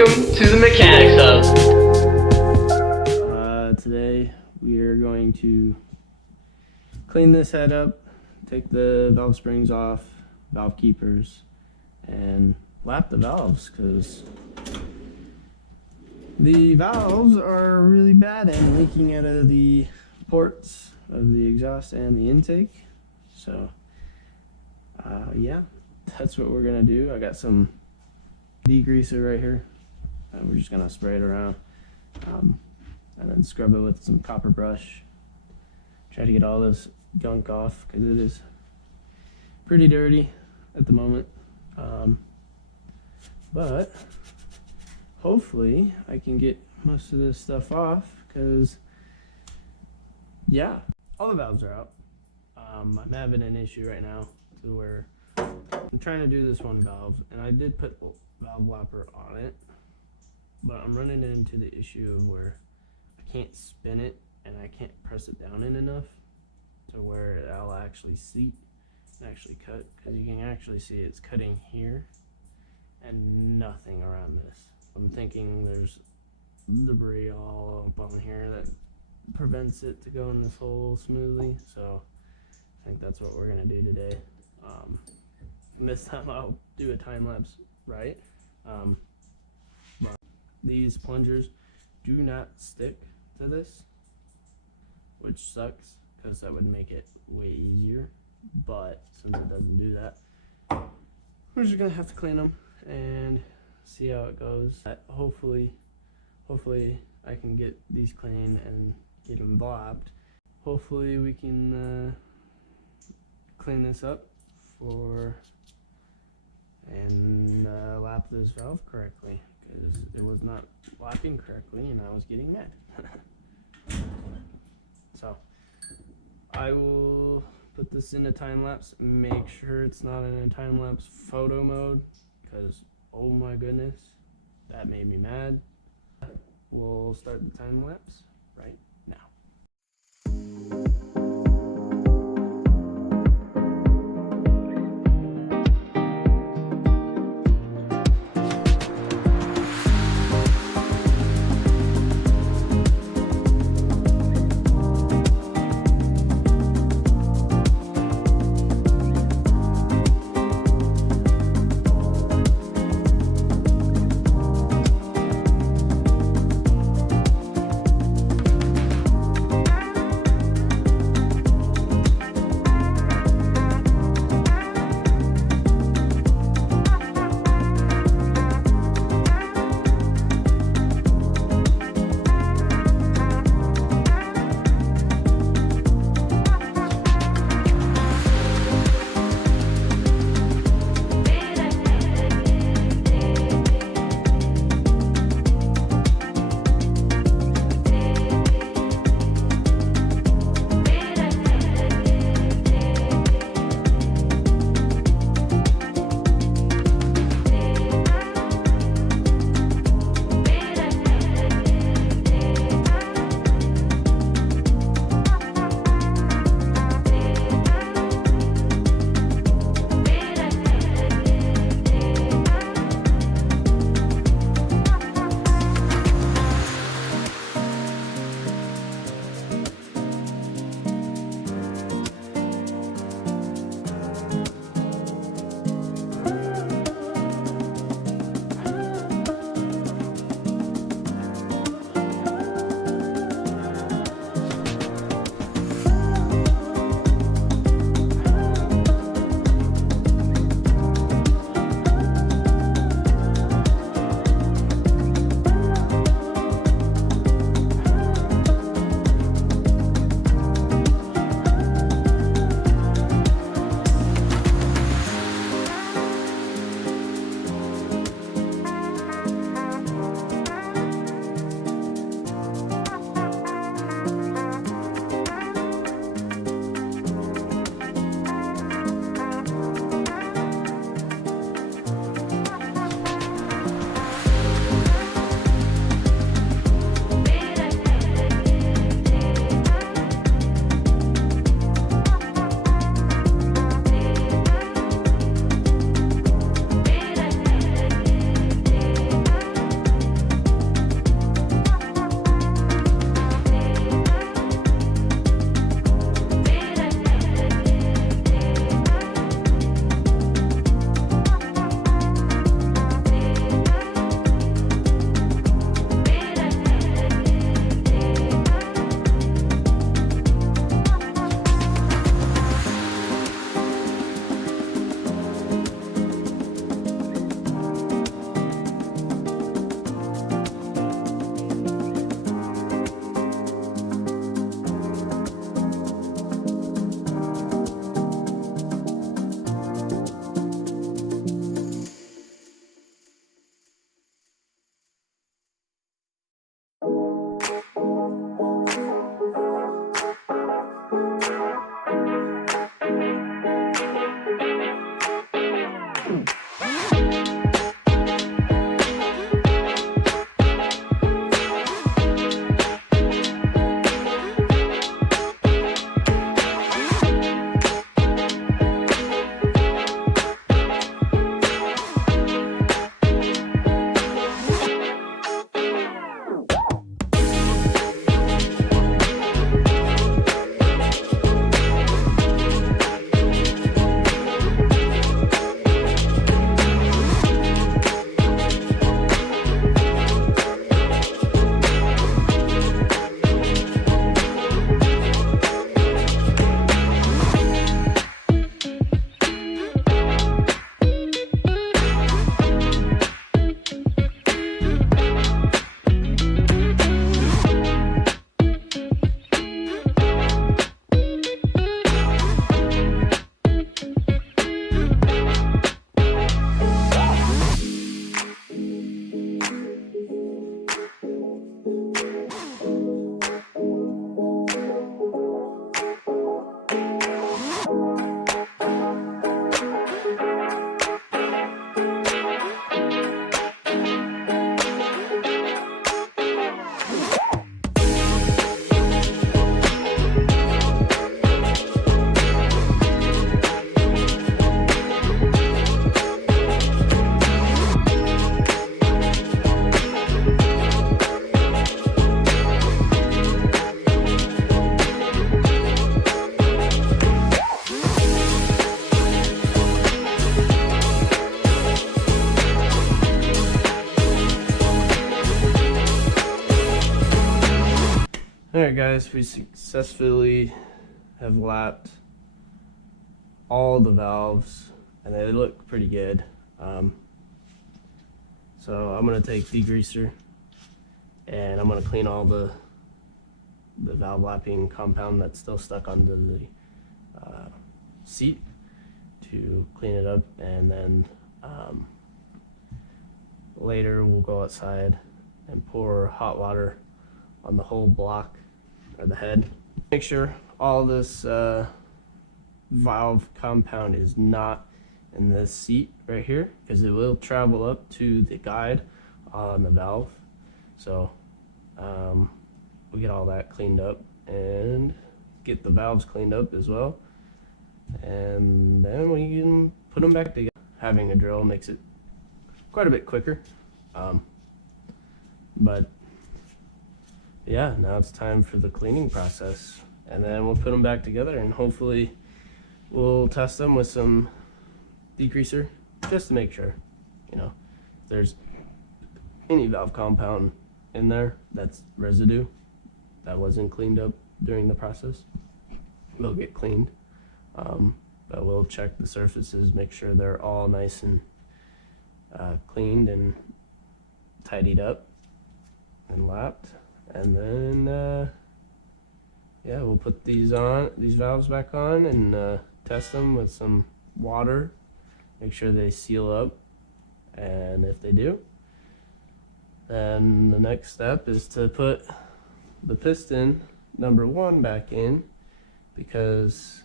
Welcome to the Mechanics Hub. Today we are going to clean this head up, take the valve springs off, valve keepers, and lap the valves because the valves are really bad and leaking out of the ports of the exhaust and the intake. So yeah, that's what we're gonna do. I got some degreaser right here, and we're just gonna spray it around and then scrub it with some copper brush. Try to get all this gunk off because it is pretty dirty at the moment, but hopefully I can get most of this stuff off because yeah, all the valves are out. I'm having an issue right now to where I'm trying to do this one valve, and I did put valve lapper on it, but I'm running into the issue of where I can't spin it and I can't press it down in enough to where it'll actually seat and actually cut, because you can actually see it's cutting here and nothing around this. I'm thinking there's debris all up on here that prevents it to go in this hole smoothly, so I think that's what we're gonna do today. This time I'll do a time lapse, right? But these plungers do not stick to this, which sucks because that would make it way easier, but since it doesn't do that, we're just gonna have to clean them and see how it goes. Hopefully I can get these clean and get them blapped. Hopefully we can clean this up and lap this valve correctly, because it was not lapping correctly and I was getting mad. So I will put this in a time lapse, make sure it's not in a time lapse photo mode, because oh my goodness, that made me mad. We'll start the time lapse right now. Alright guys, we successfully have lapped all the valves and they look pretty good. So I'm going to take degreaser and I'm going to clean all the valve lapping compound that's still stuck onto the seat to clean it up, and then later we'll go outside and pour hot water on the whole block or the head. Make sure all this valve compound is not in this seat right here, because it will travel up to the guide on the valve. So we get all that cleaned up and get the valves cleaned up as well, and then we can put them back together. Having a drill makes it quite a bit quicker, but yeah, now it's time for the cleaning process, and then we'll put them back together and hopefully we'll test them with some degreaser just to make sure, you know, if there's any valve compound in there that's residue that wasn't cleaned up during the process, will get cleaned. But we'll check the surfaces, make sure they're all nice and cleaned and tidied up and lapped, and then yeah, we'll put these valves back on and test them with some water, make sure they seal up, and if they do, then the next step is to put the piston number 1 back in, because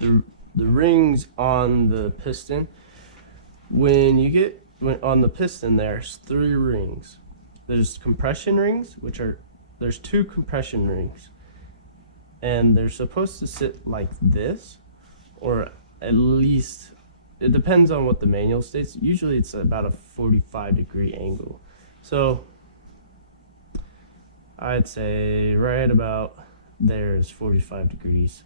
the rings on the piston, when on the piston there's 3 rings. There's compression rings, there's 2 compression rings, and they're supposed to sit like this, or at least it depends on what the manual states. Usually it's about a 45-degree angle, so I'd say right about there is 45 degrees.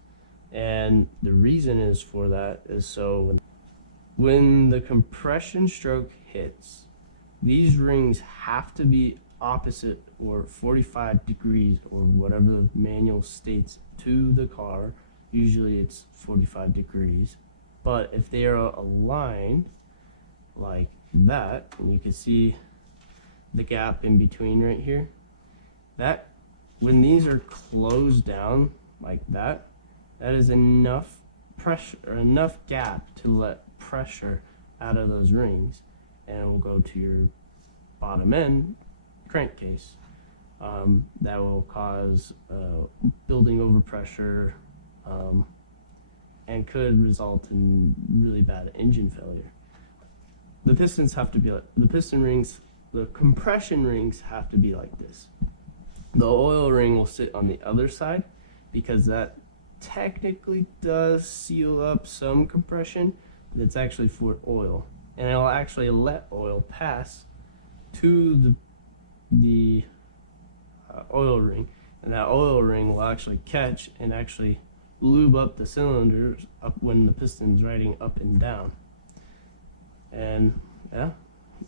And the reason is for that is so when the compression stroke hits, these rings have to be opposite or 45 degrees or whatever the manual states to the car. Usually it's 45 degrees, but if they are aligned like that, and you can see the gap in between right here, that when these are closed down like that, that is enough pressure or enough gap to let pressure out of those rings, and it will go to your bottom end crankcase. That will cause building overpressure and could result in really bad engine failure. The pistons have to be like the compression rings have to be like this. The oil ring will sit on the other side, because that technically does seal up some compression, but it's actually for oil, and it'll actually let oil pass to the oil ring, and that oil ring will actually catch and actually lube up the cylinders up when the piston's riding up and down. And yeah,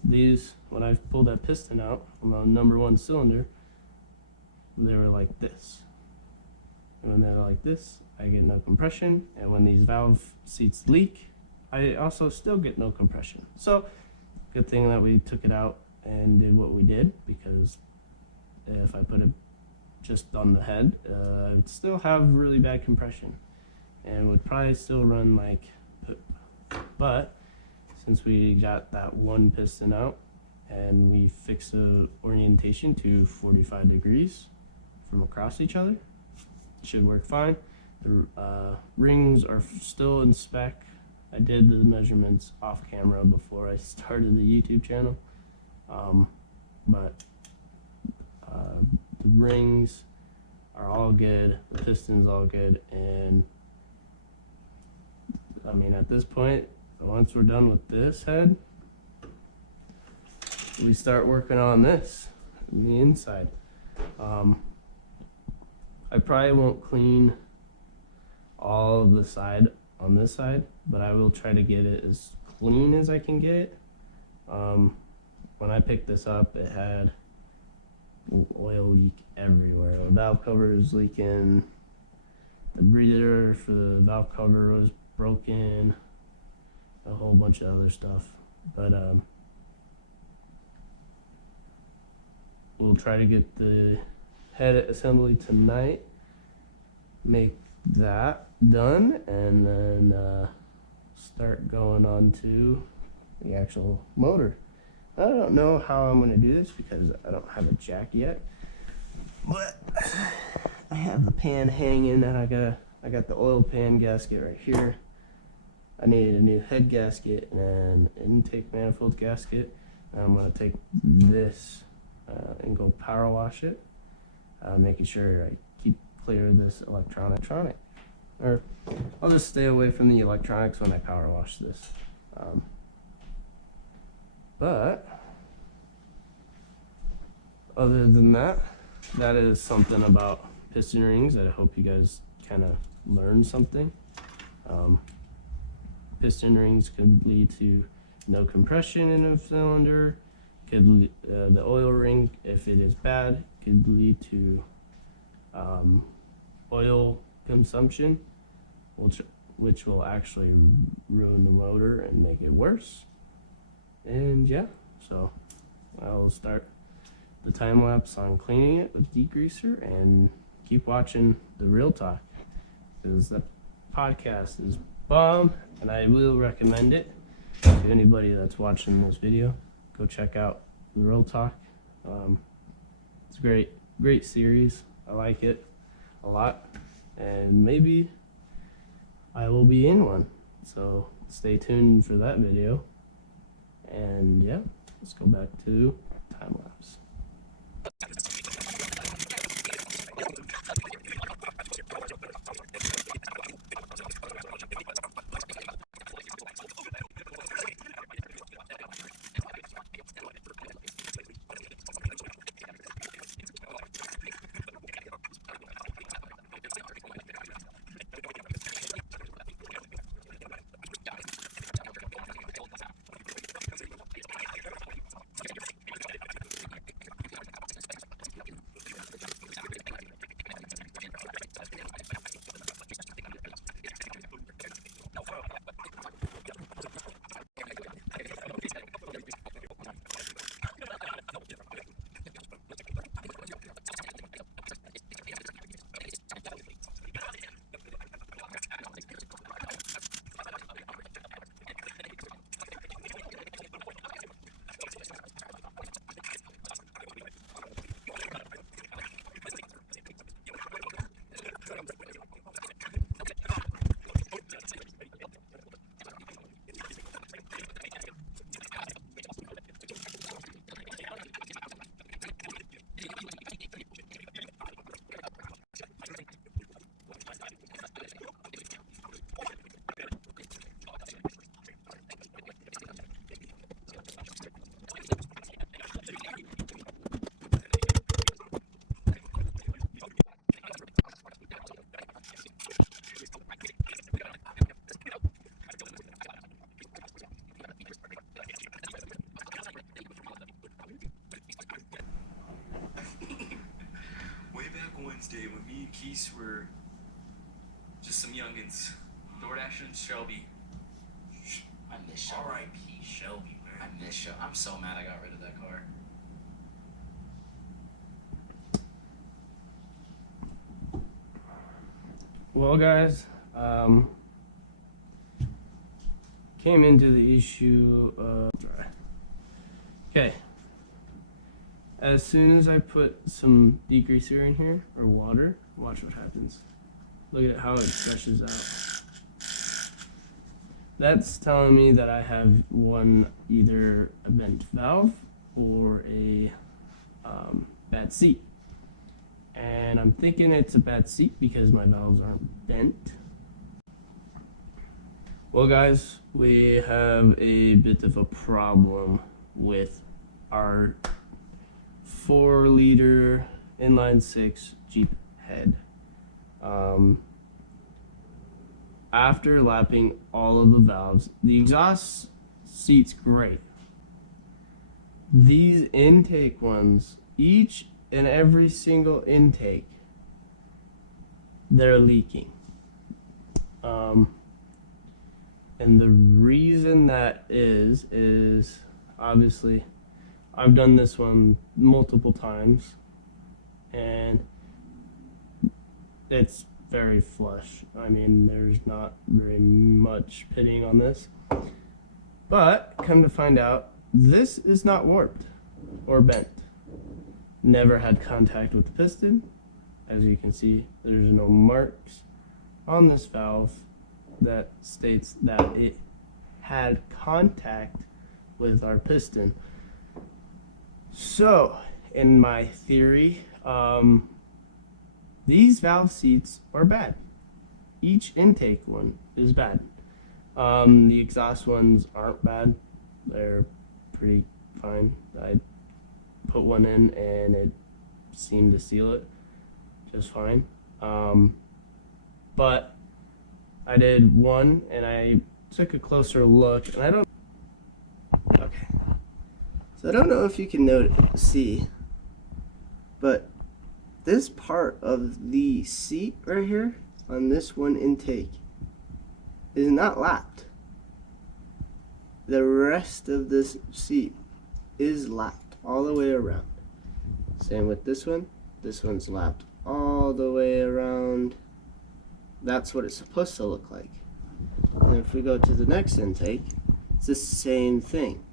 these, when I pulled that piston out from the number 1 cylinder, they were like this. And when they're like this, I get no compression, and when these valve seats leak, I also still get no compression. So good thing that we took it out and did what we did, because if I put it just on the head, I would still have really bad compression and would probably still run like poop. But since we got that 1 piston out and we fixed the orientation to 45 degrees from across each other, it should work fine. The rings are still in spec. I did the measurements off camera before I started the YouTube channel, but the rings are all good, the piston's all good, and I mean, at this point, once we're done with this head, we start working on this, the inside. I probably won't clean all of the side on this side, but I will try to get it as clean as I can get it. When I picked this up, it had oil leak everywhere. The valve cover is leaking. The breather for the valve cover was broken. A whole bunch of other stuff. But we'll try to get the head assembly tonight. Make that done, and then start going on to the actual motor. I don't know how I'm going to do this because I don't have a jack yet, but I have the pan hanging, and I got the oil pan gasket right here. I needed a new head gasket and an intake manifold gasket. I'm going to take this and go power wash it, making sure I keep clear of this electronic. Or I'll just stay away from the electronics when I power wash this. But other than that, that is something about piston rings that I hope you guys kind of learn something. Piston rings could lead to no compression in a cylinder. Could the oil ring, if it is bad, could lead to oil consumption, which will actually ruin the motor and make it worse. And yeah, so I'll start the time lapse on cleaning it with degreaser, and keep watching the real talk, because that podcast is bomb, and I will recommend it to anybody that's watching this video. Go check out the real talk. It's a great series. I like it a lot, and maybe I will be in one, so stay tuned for that video. And yeah, let's go back to time lapse. Wednesday when me and Keith were just some youngins. DoorDash and Shelby. I miss Shelby. R.I.P. Shelby, man. I miss Shelby. I'm so mad I got rid of that car. Well, guys, came into the issue of, okay, as soon as I put some degreaser in here, or water, watch what happens. Look at how it gushes out. That's telling me that I have either a bent valve or a bad seat. And I'm thinking it's a bad seat because my valves aren't bent. Well, guys, we have a bit of a problem with our 4-liter inline 6 Jeep head. After lapping all of the valves, the exhaust seat's great. These intake ones, each in every single intake, they're leaking. And the reason that is obviously I've done this one multiple times and it's very flush. I mean, there's not very much pitting on this. But come to find out, this is not warped or bent. Never had contact with the piston. As you can see, there's no marks on this valve that states that it had contact with our piston. So, in my theory, these valve seats are bad. Each intake one is bad. The exhaust ones aren't bad. They're pretty fine. I put one in and it seemed to seal it just fine. But I did one and I took a closer look and I don't. Okay. So I don't know if you can see, but this part of the seat right here on this one intake is not lapped. The rest of this seat is lapped all the way around. Same with this one. This one's lapped all the way around. That's what it's supposed to look like. And if we go to the next intake, it's the same thing.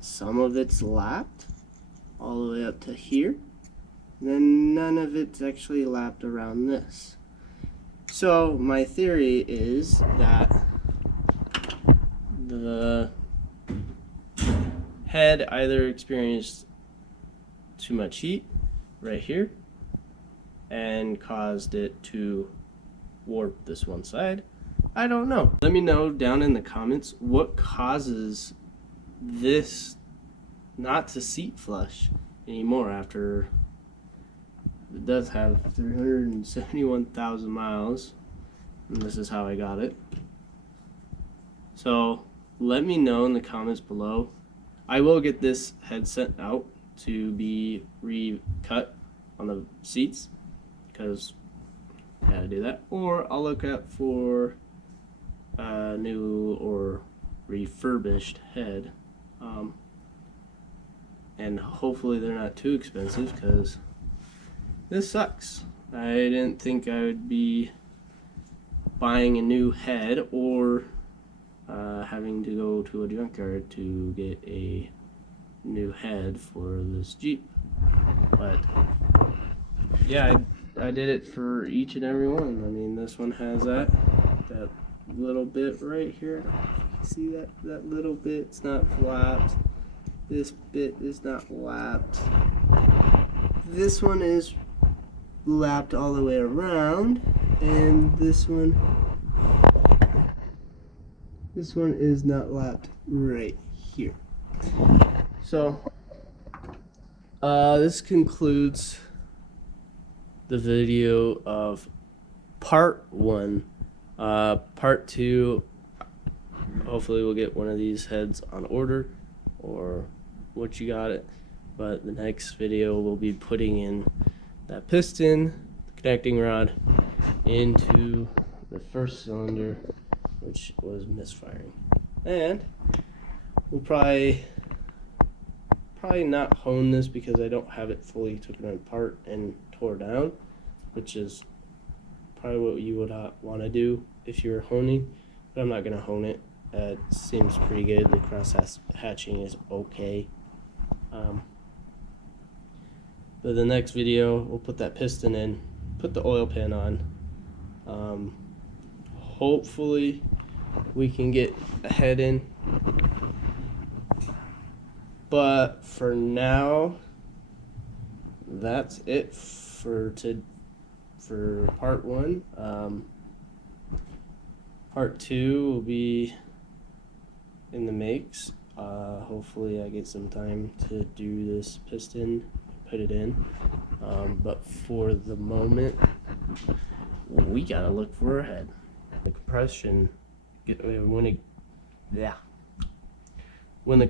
Some of it's lapped all the way up to here. Then none of it's actually lapped around this. So my theory is that the head either experienced too much heat right here and caused it to warp this one side. I don't know. Let me know down in the comments what causes this not to seat flush anymore after it does have 371,000 miles, and this is how I got it. So let me know in the comments below. I will get this head sent out to be recut on the seats because I gotta do that, or I'll look out for a new or refurbished head, and hopefully they're not too expensive because this sucks. I didn't think I would be buying a new head or having to go to a junkyard to get a new head for this Jeep. But yeah, I did it for each and every one. I mean, this one has that little bit right here. See that little bit? It's not lapped. This bit is not lapped. This one is lapped all the way around, and this one is not lapped right here. So this concludes the video of part 1. Part 2, hopefully we'll get one of these heads on order, or what you got it. But the next video we'll be putting in that piston, the connecting rod, into the first cylinder, which was misfiring. And we'll probably not hone this because I don't have it fully taken apart and tore down, which is probably what you would want to do if you're honing, but I'm not going to hone it. It seems pretty good. The cross hatching is okay. But the next video, we'll put that piston in, put the oil pan on. Hopefully we can get a head in. But for now, that's it for part 1. Part 2 will be in the makes. Hopefully I get some time to do this piston, put it in. But for the moment, we gotta look for a head. The compression, when the